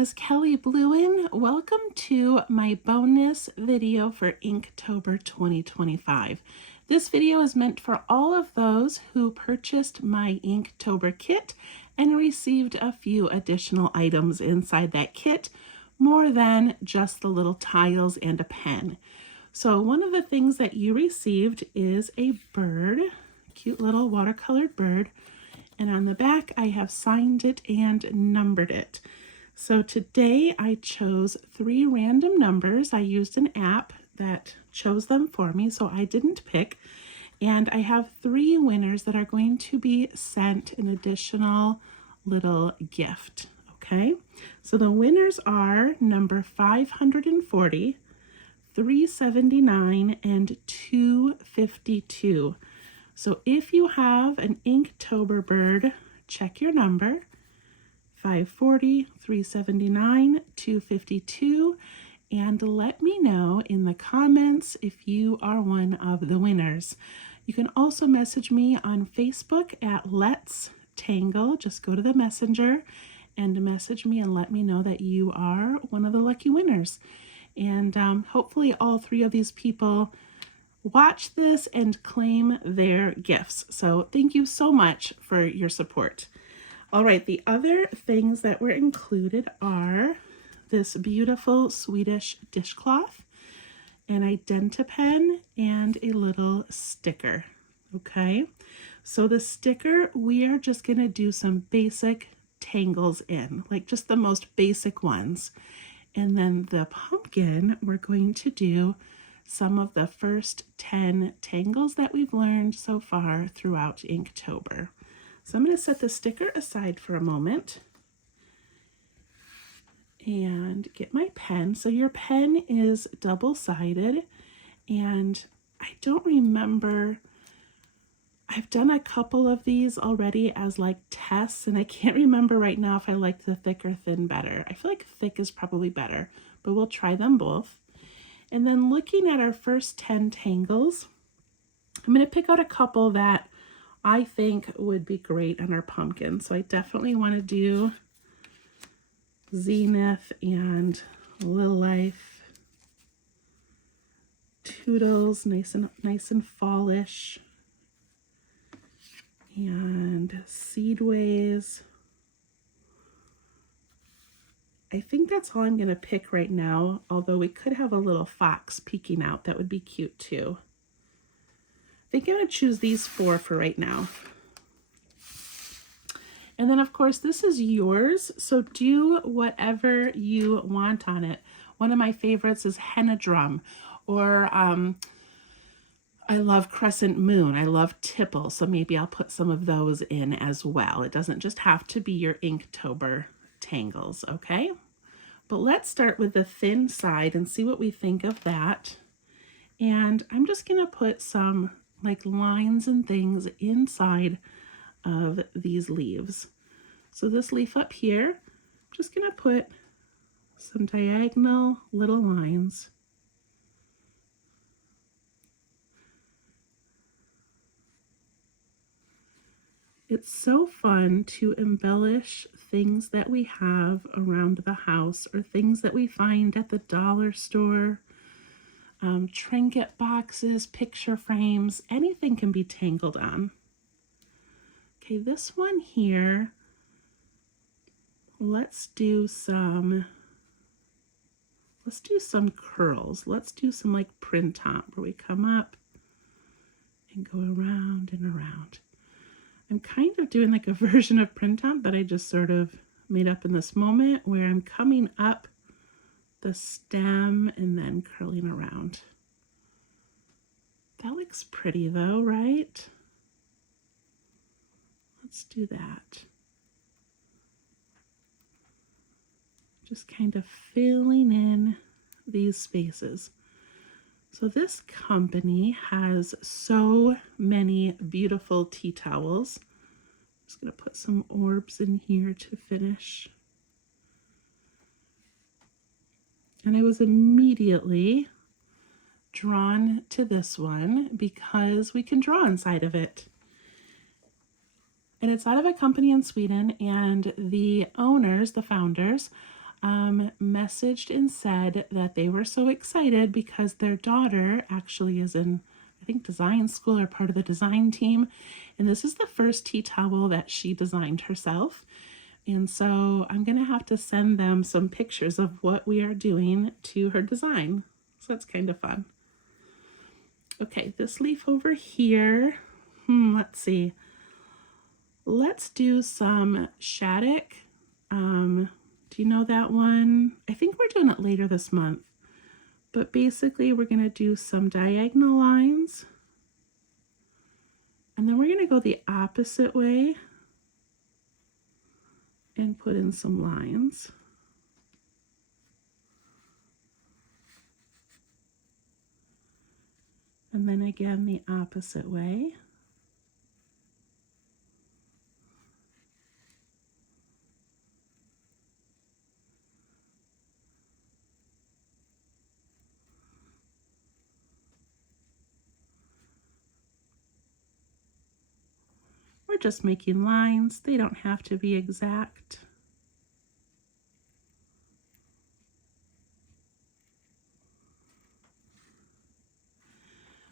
is Kelly Bluen. Welcome to my bonus video for Inktober 2025. This video is meant for all of those who purchased my Inktober kit and received a few additional items inside that kit, more than just the little tiles and a pen. So one of the things that you received is a bird, cute little watercolored bird. And on the back, I have signed it and numbered it. So today I chose 3 random numbers. I used an app that chose them for me, so I didn't pick. And I have 3 winners that are going to be sent an additional little gift, okay? So the winners are number 540, 379, and 252. So if you have an Inktober bird, check your number, 540, 379, 252, and let me know in the comments if you are one of the winners. You can also message me on Facebook at Let's Tangle. Just go to the messenger and message me and let me know that you are one of the lucky winners. And hopefully all 3 of these people watch this and claim their gifts. So thank you so much for your support. All right, the other things that were included are this beautiful Swedish dishcloth, an Identi-pen, and a little sticker, okay? So the sticker, we are just gonna do some basic tangles in, like just the most basic ones. And then the pumpkin, we're going to do some of the first 10 tangles that we've learned so far throughout Inktober. So I'm going to set the sticker aside for a moment and get my pen. So your pen is double-sided, and I don't remember, I've done a couple of these already as like tests, and I can't remember right now if I like the thick or thin better. I feel like thick is probably better, but we'll try them both. And then looking at our first 10 tangles, I'm going to pick out a couple that I think would be great on our pumpkin. So I definitely want to do Zenith and Lil Life, Toodles, nice and fallish, and Seedways. I think that's all I'm going to pick right now, although we could have a little fox peeking out. That would be cute too. I think I'm going to choose these 4 for right now. And then, of course, this is yours, so do whatever you want on it. One of my favorites is henna drum, or I love crescent moon. I love tipple, so maybe I'll put some of those in as well. It doesn't just have to be your Inktober tangles, okay? But let's start with the thin side and see what we think of that. And I'm just going to put some like lines and things inside of these leaves. So this leaf up here, I'm just going to put some diagonal little lines. It's so fun to embellish things that we have around the house or things that we find at the dollar store. Trinket boxes, picture frames, anything can be tangled on. Okay, this one here, let's do some curls. Let's do some like printemps where we come up and go around and around. I'm kind of doing like a version of printemps that I just sort of made up in this moment, where I'm coming up the stem and then curling around. That looks pretty though, right? Let's do that. Just kind of filling in these spaces. So this company has so many beautiful tea towels. I'm just going to put some orbs in here to finish. And I was immediately drawn to this one because we can draw inside of it. And it's out of a company in Sweden, and the owners, the founders, messaged and said that they were so excited because their daughter actually is in, I think, design school or part of the design team. And this is the first tea towel that she designed herself. And so I'm going to have to send them some pictures of what we are doing to her design. So that's kind of fun. Okay, this leaf over here. Let's see. Let's do some Shattuck. Do you know that one? I think we're doing it later this month. But basically, we're going to do some diagonal lines. And then we're going to go the opposite way and put in some lines. And then again, the opposite way. We're just making lines. They don't have to be exact.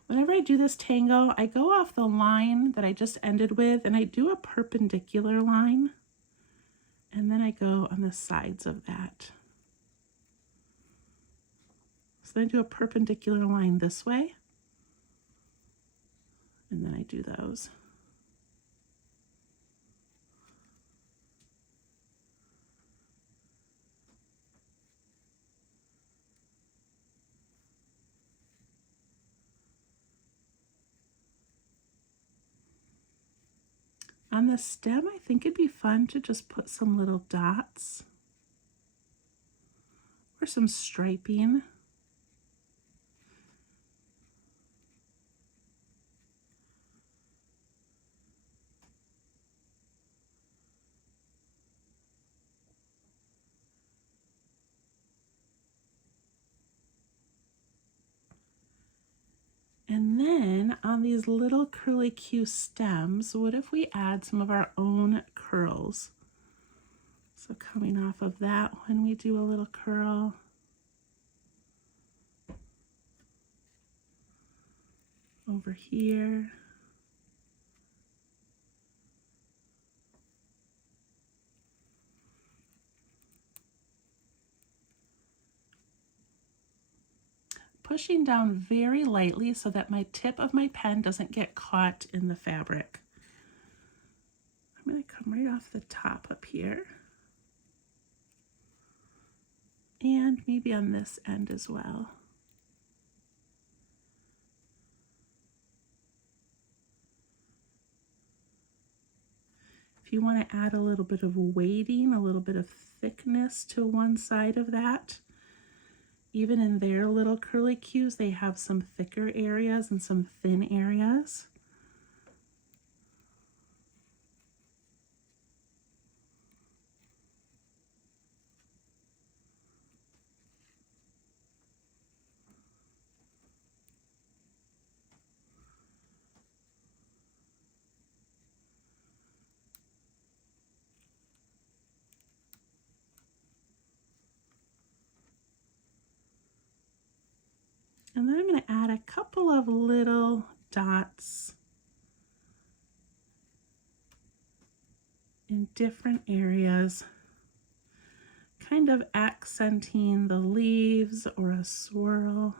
Whenever I do this tango, I go off the line that I just ended with and I do a perpendicular line. And then I go on the sides of that. So then I do a perpendicular line this way. And then I do those. On the stem, I think it'd be fun to just put some little dots or some striping. And then on these little curly Q stems, what if we add some of our own curls? So coming off of that one, we do a little curl. Over here. Pushing down very lightly so that my tip of my pen doesn't get caught in the fabric. I'm going to come right off the top up here. And maybe on this end as well. If you want to add a little bit of weighting, a little bit of thickness to one side of that, even in their little curly cues, they have some thicker areas and some thin areas. And then I'm going to add a couple of little dots in different areas, kind of accenting the leaves or a swirl.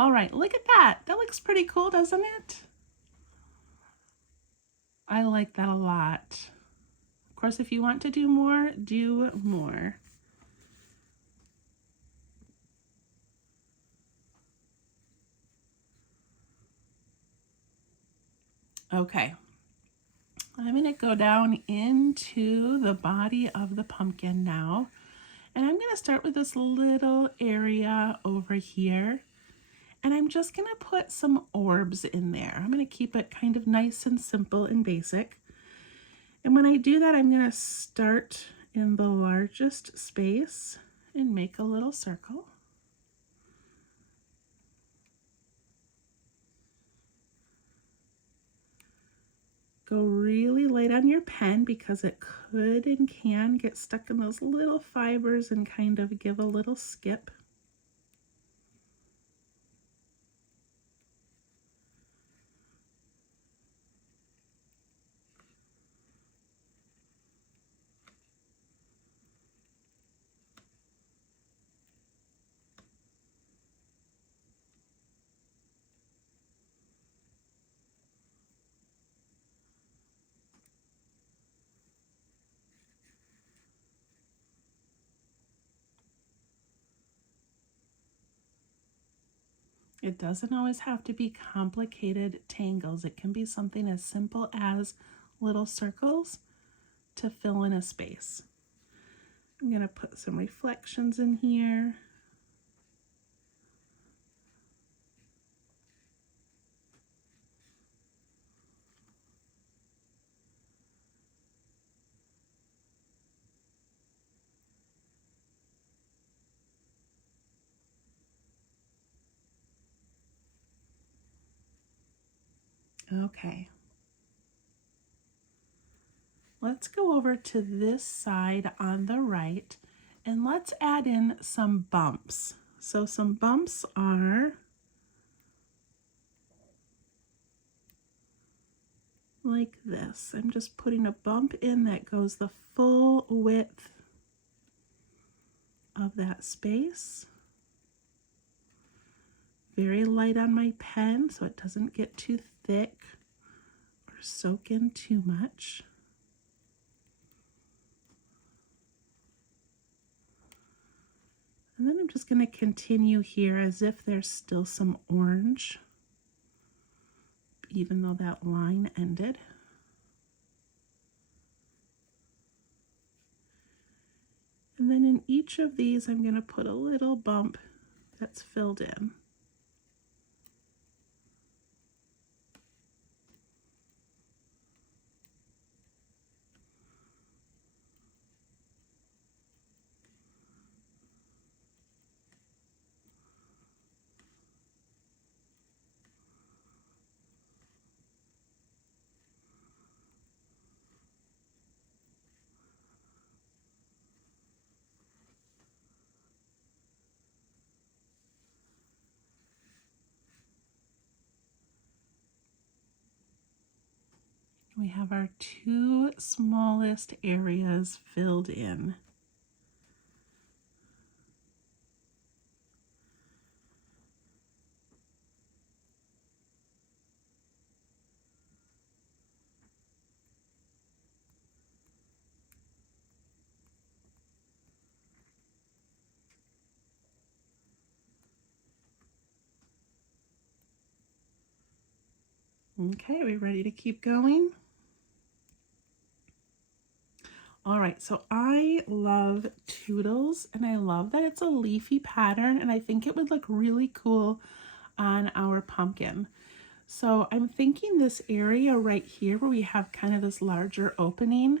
All right, look at that. That looks pretty cool, doesn't it? I like that a lot. Of course, if you want to do more, do more. Okay, I'm going to go down into the body of the pumpkin now. And I'm going to start with this little area over here. And I'm just going to put some orbs in there. I'm going to keep it kind of nice and simple and basic. And when I do that, I'm going to start in the largest space and make a little circle. Go really light on your pen because it could and can get stuck in those little fibers and kind of give a little skip. It doesn't always have to be complicated tangles. It can be something as simple as little circles to fill in a space. I'm going to put some reflections in here. Okay. Let's go over to this side on the right and let's add in some bumps. So some bumps are like this. I'm just putting a bump in that goes the full width of that space. Very light on my pen so it doesn't get too thick or soak in too much. And then I'm just going to continue here as if there's still some orange, even though that line ended. And then in each of these, I'm going to put a little bump that's filled in. We have our two smallest areas filled in. Okay, are we ready to keep going? All right, so I love Toodles and I love that it's a leafy pattern and I think it would look really cool on our pumpkin. So I'm thinking this area right here where we have kind of this larger opening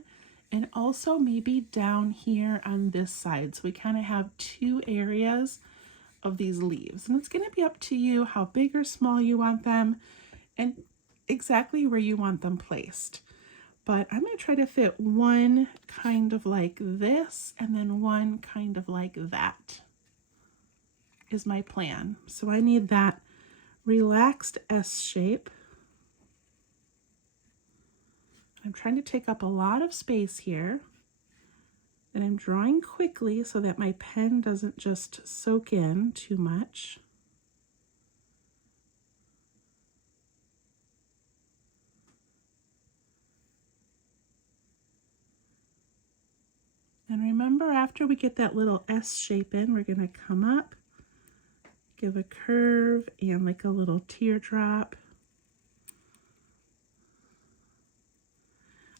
and also maybe down here on this side. So we kind of have two areas of these leaves and it's going to be up to you how big or small you want them and exactly where you want them placed. But I'm going to try to fit one kind of like this and then one kind of like that is my plan. So I need that relaxed S shape. I'm trying to take up a lot of space here. And I'm drawing quickly so that my pen doesn't just soak in too much. And remember, after we get that little S shape in, we're going to come up, give a curve and like a little teardrop.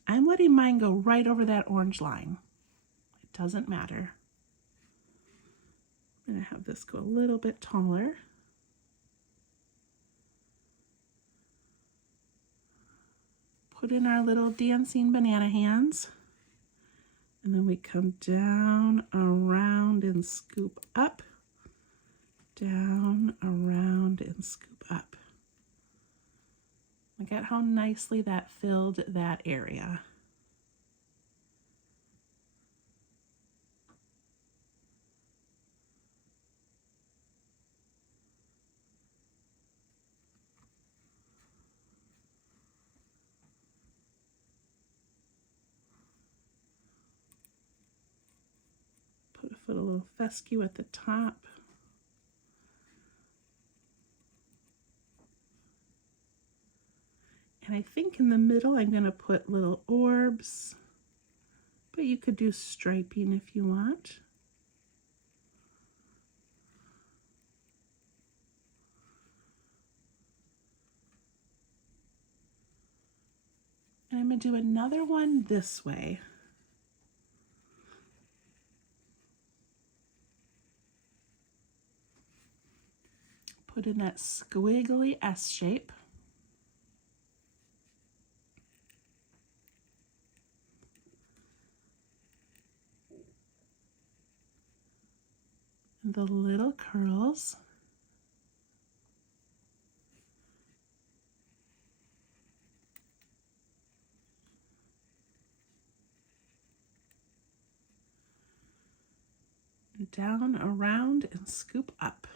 I'm letting mine go right over that orange line. It doesn't matter. I'm going to have this go a little bit taller. Put in our little dancing banana hands. And then we come down, around, and scoop up. Down, around, and scoop up. Look at how nicely that filled that area. Put a little fescue at the top. And I think in the middle I'm going to put little orbs, but you could do striping if you want. And I'm going to do another one this way. Put in that squiggly S shape. And the little curls. And down, around, and scoop up.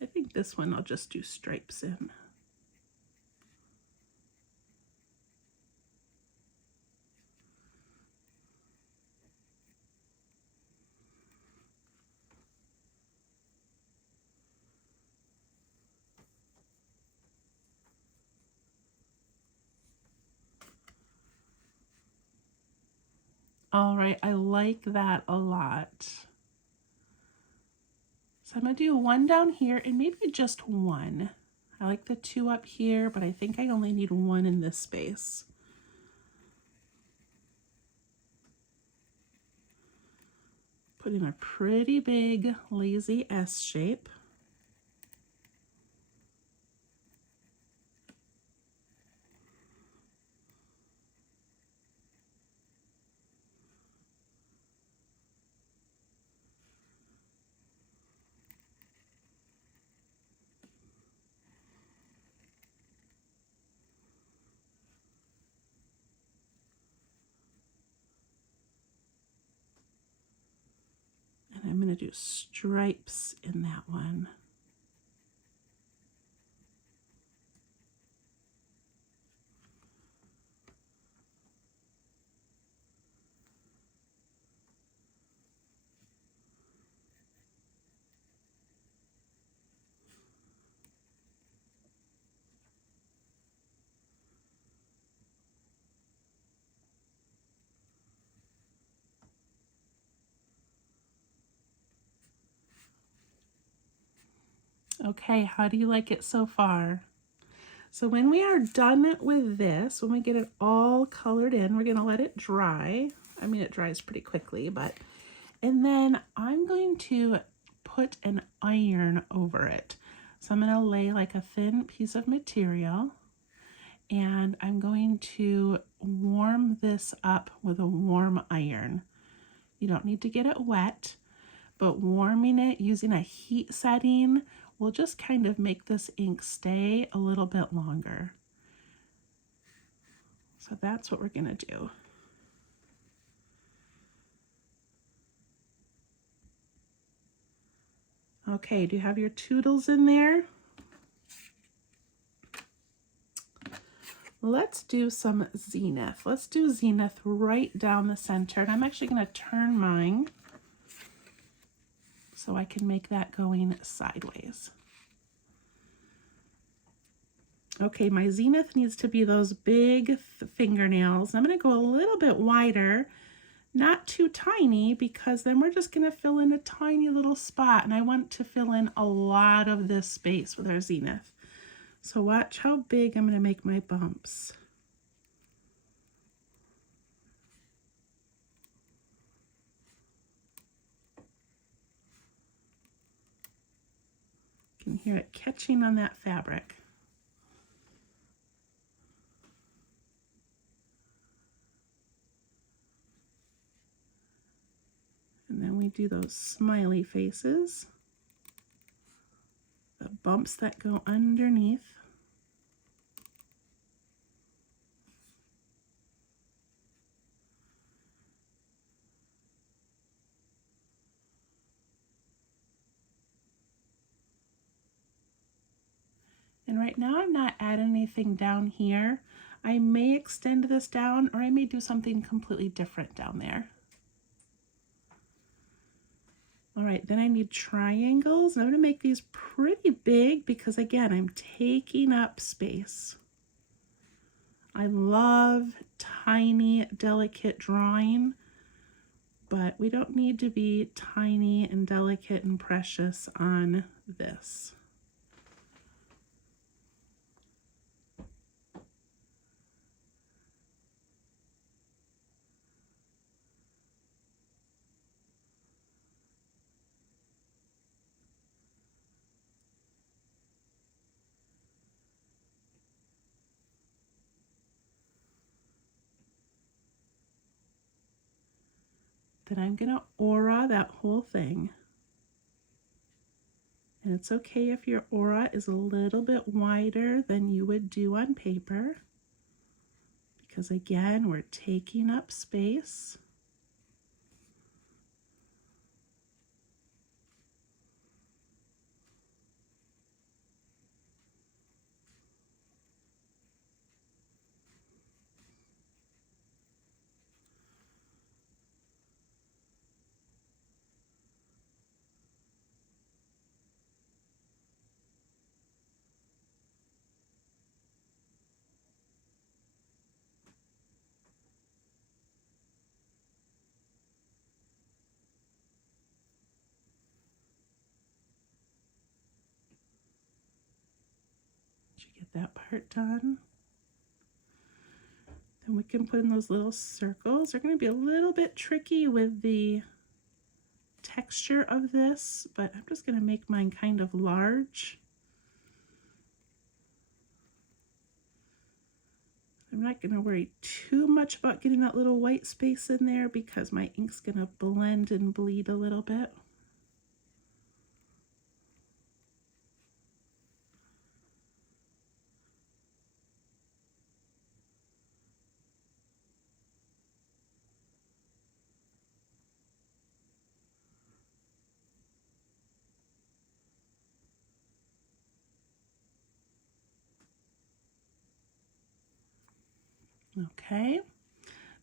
I think this one I'll just do stripes in. All right, I like that a lot. So I'm going to do one down here and maybe just one. I like the two up here, but I think I only need one in this space. Put in a pretty big lazy S shape. And I'm going to do stripes in that one. Okay, how do you like it so far? So when we are done with this, when we get it all colored in, we're going to let it dry. I mean, it dries pretty quickly, but, and then I'm going to put an iron over it. So I'm going to lay like a thin piece of material, and I'm going to warm this up with a warm iron. You don't need to get it wet, but warming it using a heat setting will just kind of make this ink stay a little bit longer. So that's what we're going to do. Okay, do you have your toodles in there? Let's do some zenith. Let's do zenith right down the center. And I'm actually going to turn mine so I can make that going sideways. Okay, my zenith needs to be those big fingernails. I'm going to go a little bit wider, not too tiny, because then we're just going to fill in a tiny little spot, and I want to fill in a lot of this space with our zenith. So watch how big I'm going to make my bumps. You can hear it catching on that fabric. do those smiley faces, the bumps that go underneath. And right now I'm not adding anything down here. I may extend this down, or I may do something completely different down there. All right, then I need triangles. I'm going to make these pretty big because, again, I'm taking up space. I love tiny, delicate drawing, but we don't need to be tiny and delicate and precious on this. Then I'm going to aura that whole thing. And it's okay if your aura is a little bit wider than you would do on paper, because again, we're taking up space. Did you get that part done? Then we can put in those little circles. They're going to be a little bit tricky with the texture of this, but I'm just going to make mine kind of large. I'm not going to worry too much about getting that little white space in there because my ink's going to blend and bleed a little bit. Okay,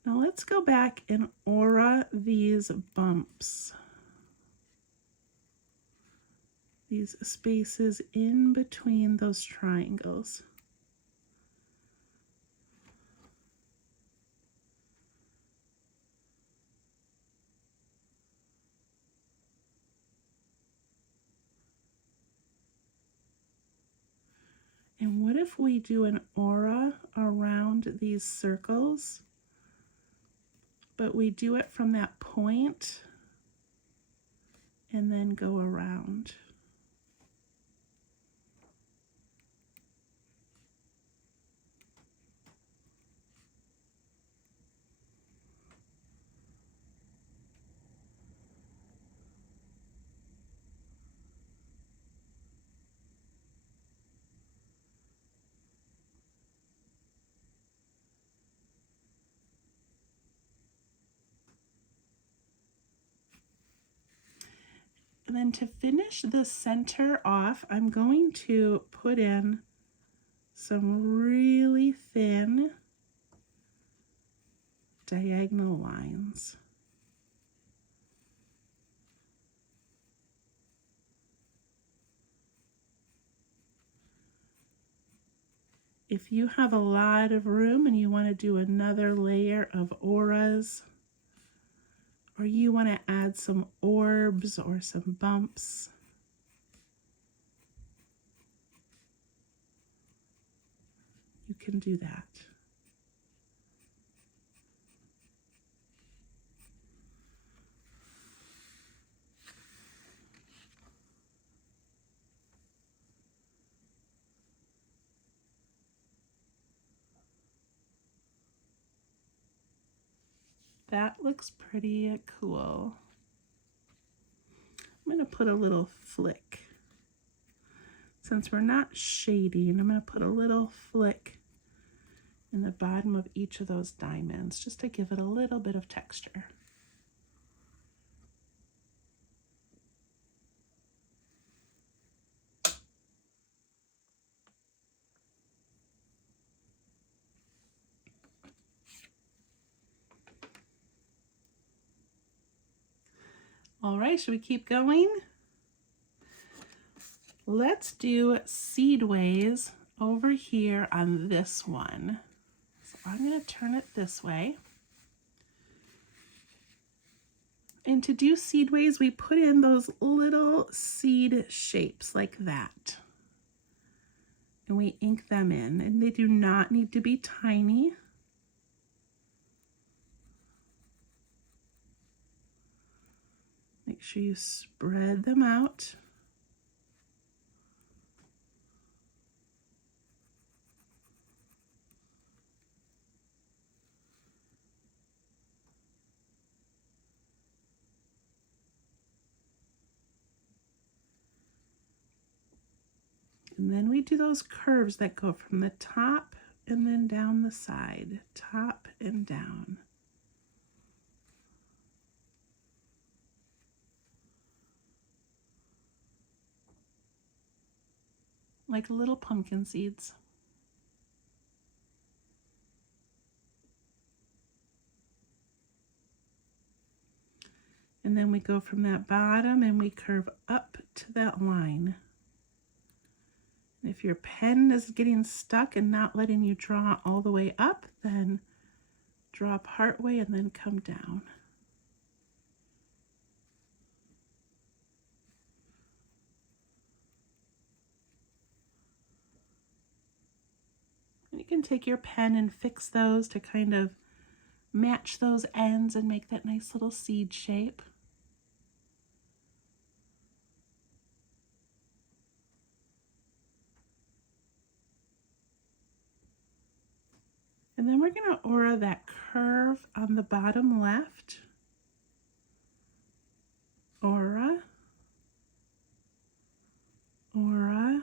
now let's go back and aura these bumps, these spaces in between those triangles. And what if we do an aura around these circles, but we do it from that point and then go around? And then to finish the center off, I'm going to put in some really thin diagonal lines. If you have a lot of room and you want to do another layer of auras, or you want to add some orbs or some bumps, you can do that. That looks pretty cool. I'm going to put a little flick. Since we're not shading, I'm going to put a little flick in the bottom of each of those diamonds just to give it a little bit of texture. All right, should we keep going? Let's do seedways over here on this one. So I'm going to turn it this way. And to do seedways, we put in those little seed shapes like that. And we ink them in, and they do not need to be tiny. Make sure you spread them out. And then we do those curves that go from the top and then down the side, top and down. Like little pumpkin seeds. And then we go from that bottom and we curve up to that line. If your pen is getting stuck and not letting you draw all the way up, then draw part way and then come down. And you can take your pen and fix those to kind of match those ends and make that nice little seed shape. And then we're going to aura that curve on the bottom left. Aura, aura,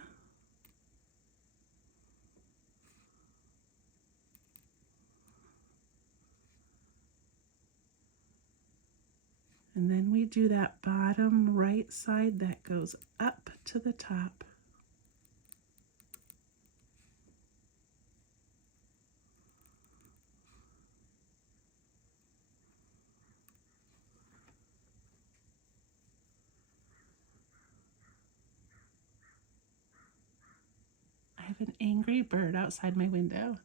and then we do that bottom right side that goes up to the top. I have an angry bird outside my window.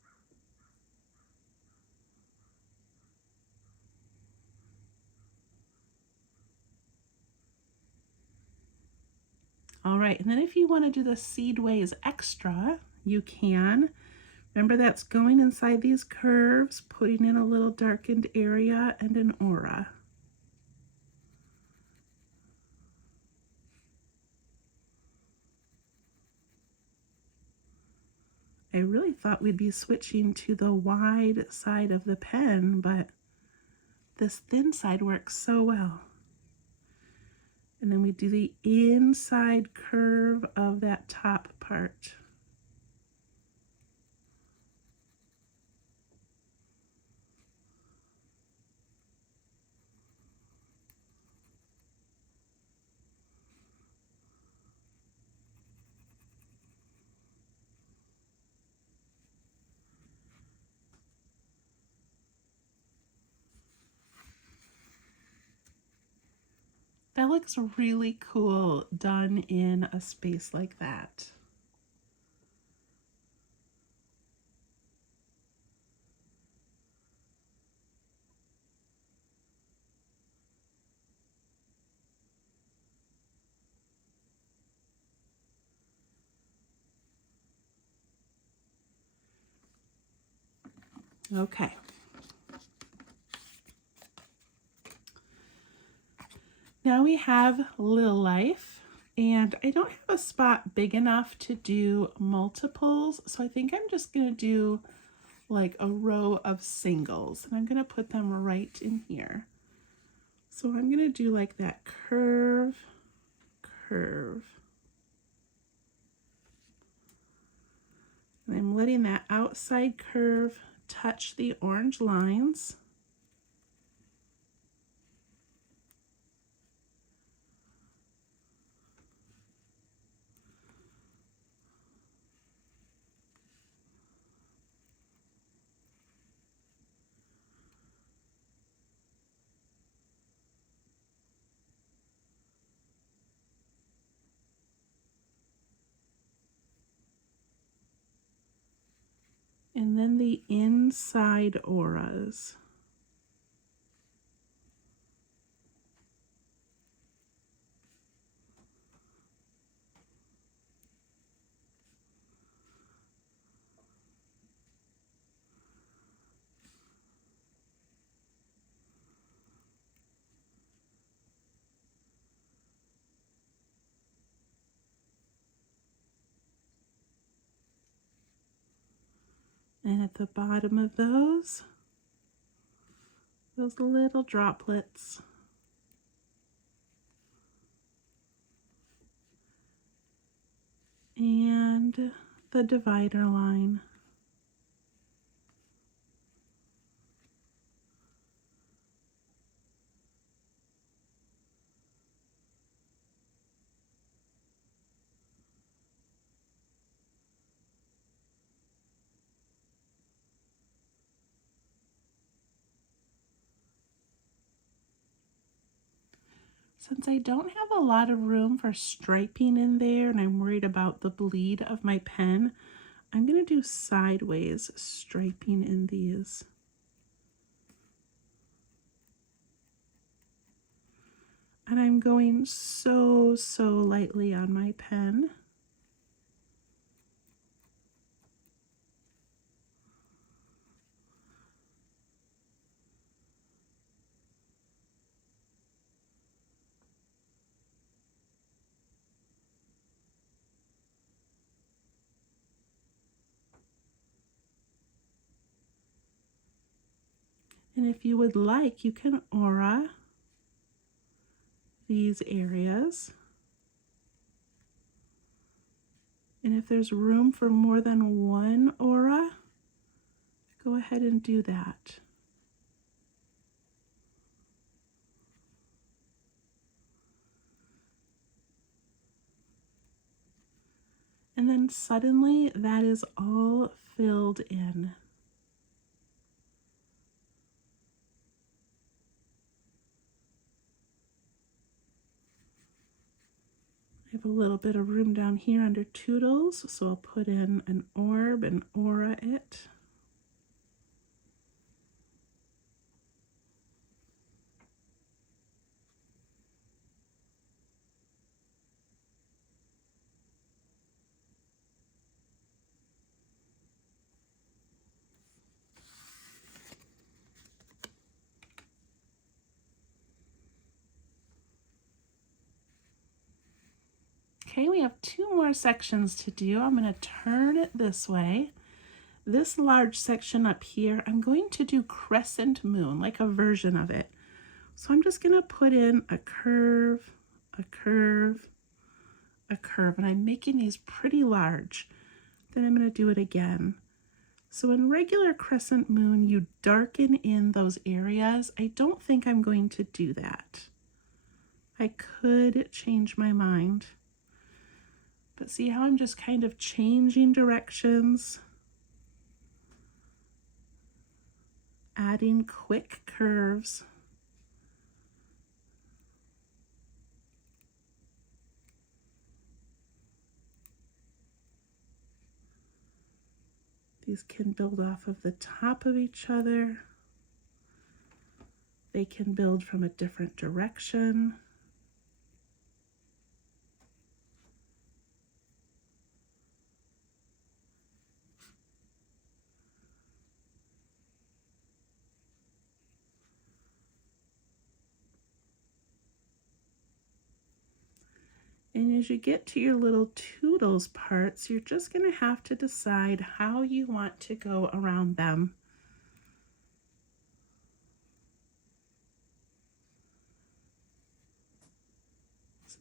All right, and then if you want to do the seedways extra, you can. Remember, that's going inside these curves, putting in a little darkened area and an aura. I really thought we'd be switching to the wide side of the pen, but this thin side works so well. And then we do the inside curve of that top part. That looks really cool done in a space like that. Okay. Now we have Lil Life, and I don't have a spot big enough to do multiples, so I think I'm just going to do like a row of singles, and I'm going to put them right in here. So I'm going to do like that curve curve. And I'm letting that outside curve touch the orange lines. And then the inside auras. And at the bottom of those little droplets. And the divider line. Since I don't have a lot of room for striping in there and I'm worried about the bleed of my pen, I'm going to do sideways striping in these. And I'm going so lightly on my pen. And if you would like, you can aura these areas. And if there's room for more than one aura, go ahead and do that. And then suddenly that is all filled in. I have a little bit of room down here under Toodles, so I'll put in an orb and aura it. Okay, we have two more sections to do. I'm going to turn it this way. This large section up here, I'm going to do crescent moon, like a version of it. So I'm just going to put in a curve, a curve, a curve, and I'm making these pretty large. Then I'm going to do it again. So in regular crescent moon, you darken in those areas. I don't think I'm going to do that. I could change my mind. But see how I'm just kind of changing directions, adding quick curves. These can build off of the top of each other. They can build from a different direction. And as you get to your little Toodles parts, you're just going to have to decide how you want to go around them.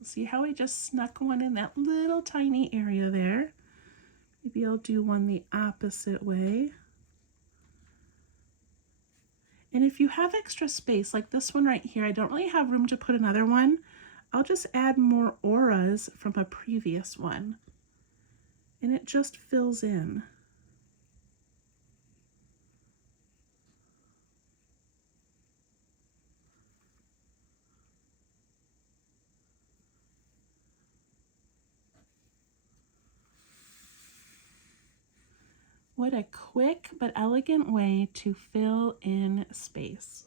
So see how I just snuck one in that little tiny area there? Maybe I'll do one the opposite way. And if you have extra space, like this one right here, I don't really have room to put another one. I'll just add more auras from a previous one. And it just fills in. What a quick but elegant way to fill in space.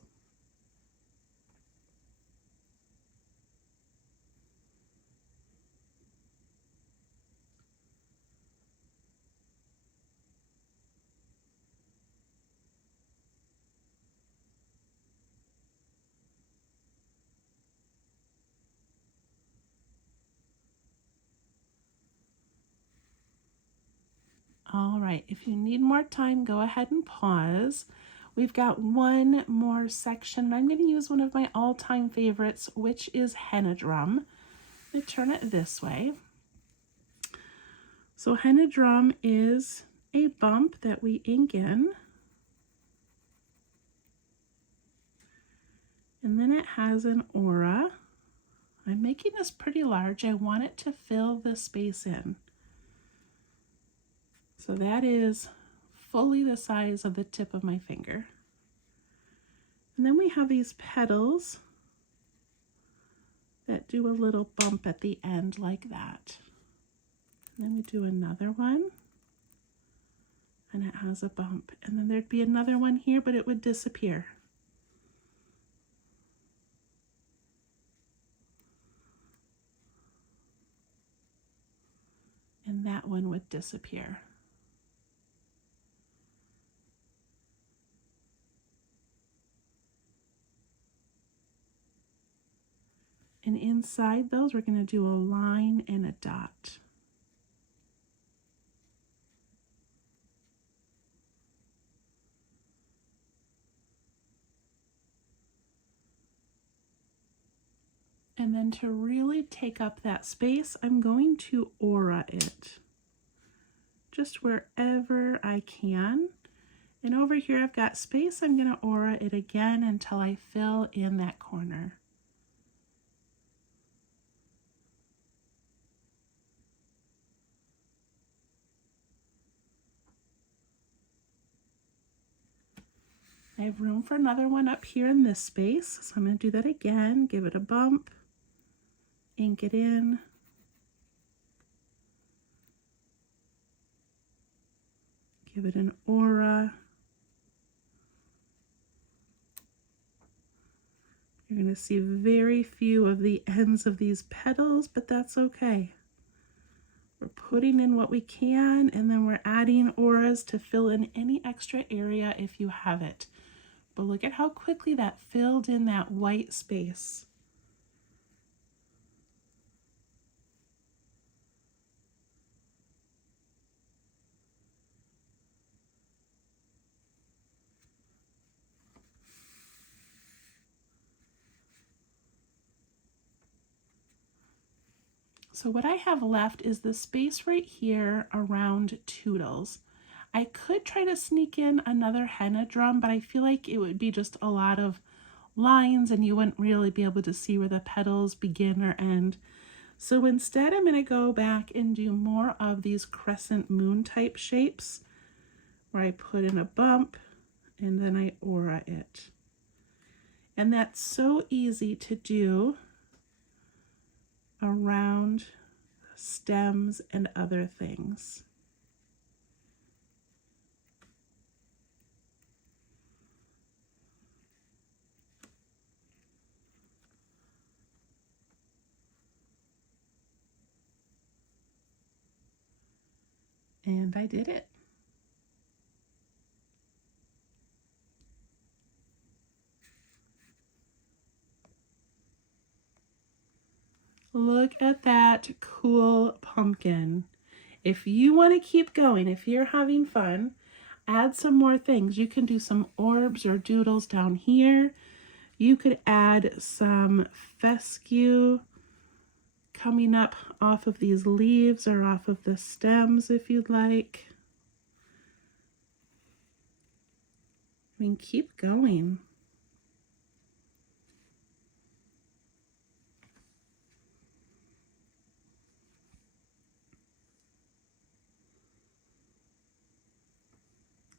All right, if you need more time, go ahead and pause. We've got one more section, and I'm going to use one of my all-time favorites, which is henna drum. I'm going to turn it this way. So henna drum is a bump that we ink in. And then it has an aura. I'm making this pretty large. I want it to fill the space in. So that is fully the size of the tip of my finger. And then we have these petals that do a little bump at the end like that. And then we do another one, and it has a bump. And then there'd be another one here, but it would disappear. And that one would disappear. And inside those, we're going to do a line and a dot. And then to really take up that space, I'm going to aura it. Just wherever I can. And over here I've got space. I'm going to aura it again until I fill in that corner. I have room for another one up here in this space, so I'm going to do that again, give it a bump, ink it in, give it an aura. You're going to see very few of the ends of these petals, but that's okay. We're putting in what we can, and then we're adding auras to fill in any extra area if you have it. But look at how quickly that filled in that white space. So what I have left is the space right here around Toodles. I could try to sneak in another henna drum, but I feel like it would be just a lot of lines and you wouldn't really be able to see where the petals begin or end. So instead I'm going to go back and do more of these crescent moon type shapes where I put in a bump and then I aura it. And that's so easy to do around stems and other things. And I did it. Look at that cool pumpkin. If you want to keep going, if you're having fun, add some more things. You can do some orbs or doodles down here. You could add some fescue coming up off of these leaves or off of the stems if you'd like. I mean, keep going.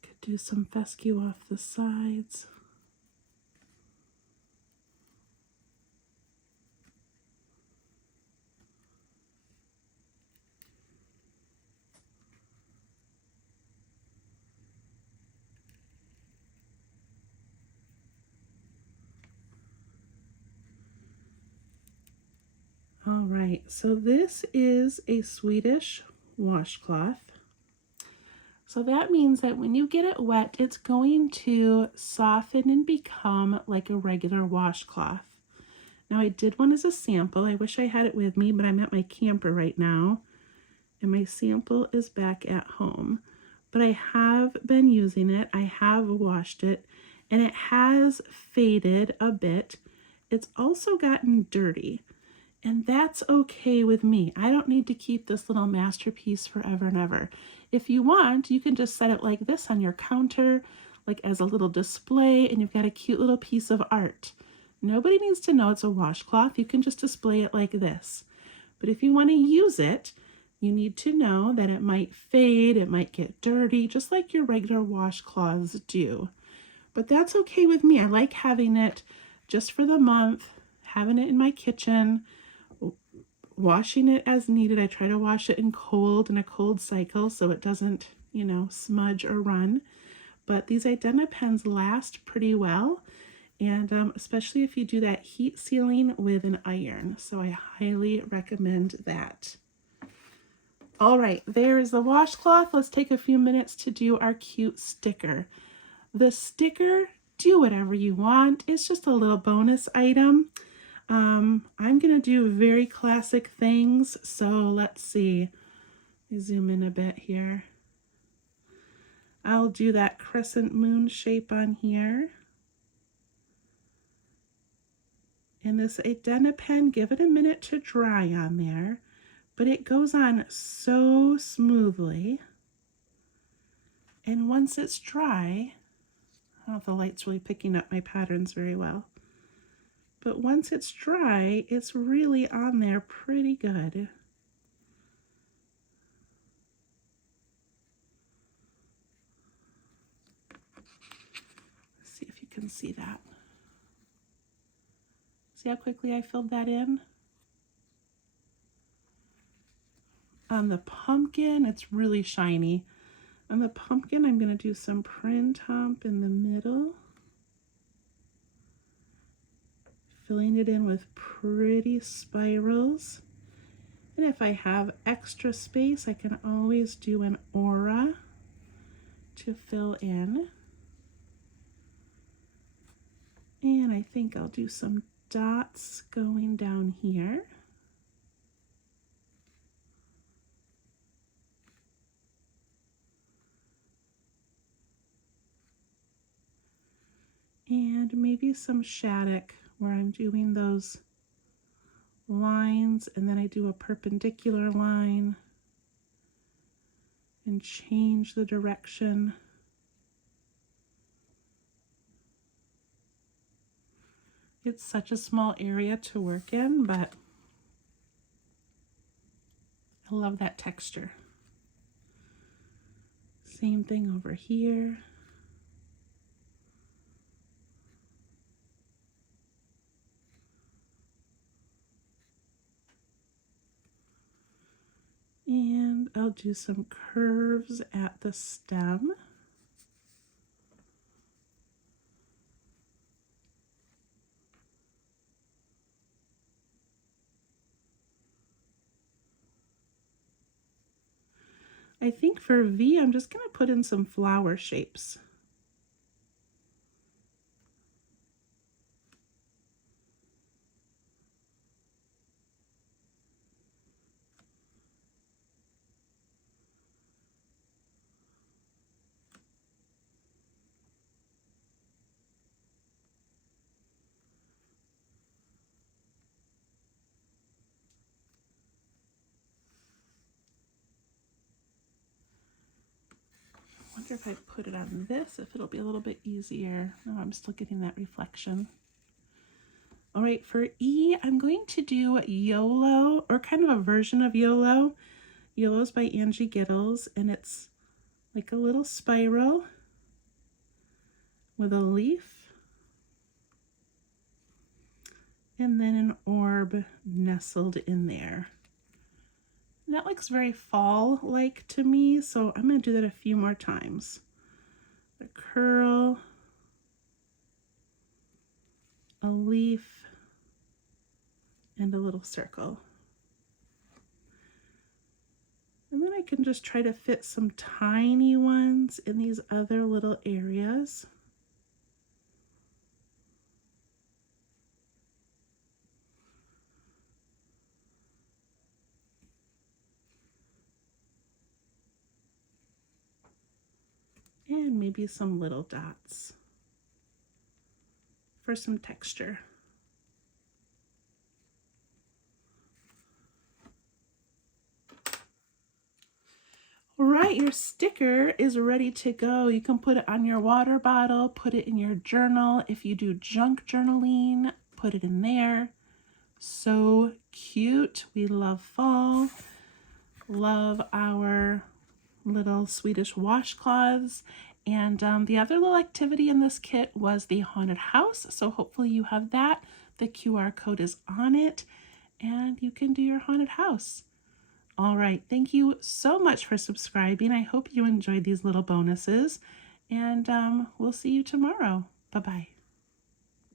Could do some fescue off the sides. All right, so this is a Swedish washcloth. So that means that when you get it wet, it's going to soften and become like a regular washcloth. Now I did one as a sample. I wish I had it with me, but I'm at my camper right now, and my sample is back at home. But I have been using it. I have washed it, and it has faded a bit. It's also gotten dirty. And that's okay with me. I don't need to keep this little masterpiece forever and ever. If you want, you can just set it like this on your counter, like as a little display, and you've got a cute little piece of art. Nobody needs to know it's a washcloth. You can just display it like this. But if you want to use it, you need to know that it might fade, it might get dirty, just like your regular washcloths do. But that's okay with me. I like having it just for the month, having it in my kitchen, washing it as needed. I try to wash it in a cold cycle so it doesn't, smudge or run. But these Identipens last pretty well, and especially if you do that heat sealing with an iron. So I highly recommend that. All right, there is the washcloth. Let's take a few minutes to do our cute sticker. The sticker, do whatever you want. It's just a little bonus item. I'm going to do very classic things, so let's see. Let me zoom in a bit here. I'll do that crescent moon shape on here. And this Identipen, give it a minute to dry on there, but it goes on so smoothly. And once it's dry, I don't know if the light's really picking up my patterns very well. But once it's dry, it's really on there pretty good. Let's see if you can see that. See how quickly I filled that in? On the pumpkin, it's really shiny. On the pumpkin, I'm going to do some print hump in the middle. Filling it in with pretty spirals. And if I have extra space, I can always do an aura to fill in. And I think I'll do some dots going down here. And maybe some shattuck where I'm doing those lines, and then I do a perpendicular line and change the direction. It's such a small area to work in, but I love that texture. Same thing over here. And I'll do some curves at the stem. I think for V, I'm just going to put in some flower shapes. sure if I put it on this, if it'll be a little bit easier. No, I'm still getting that reflection. All right, for E, I'm going to do YOLO, or kind of a version of YOLO. YOLO is by Angie Giddles, and it's like a little spiral with a leaf, and then an orb nestled in there. And that looks very fall-like to me, so I'm going to do that a few more times. A curl, a leaf, and a little circle. And then I can just try to fit some tiny ones in these other little areas. And maybe some little dots for some texture. All right, your sticker is ready to go. You can put it on your water bottle, put it in your journal. If you do junk journaling, put it in there. So cute. We love fall. Love our little Swedish washcloths. And the other little activity in this kit was the haunted house. So hopefully you have that. The QR code is on it and you can do your haunted house. All right, thank you so much for subscribing. I hope you enjoyed these little bonuses, and we'll see you tomorrow. Bye-bye.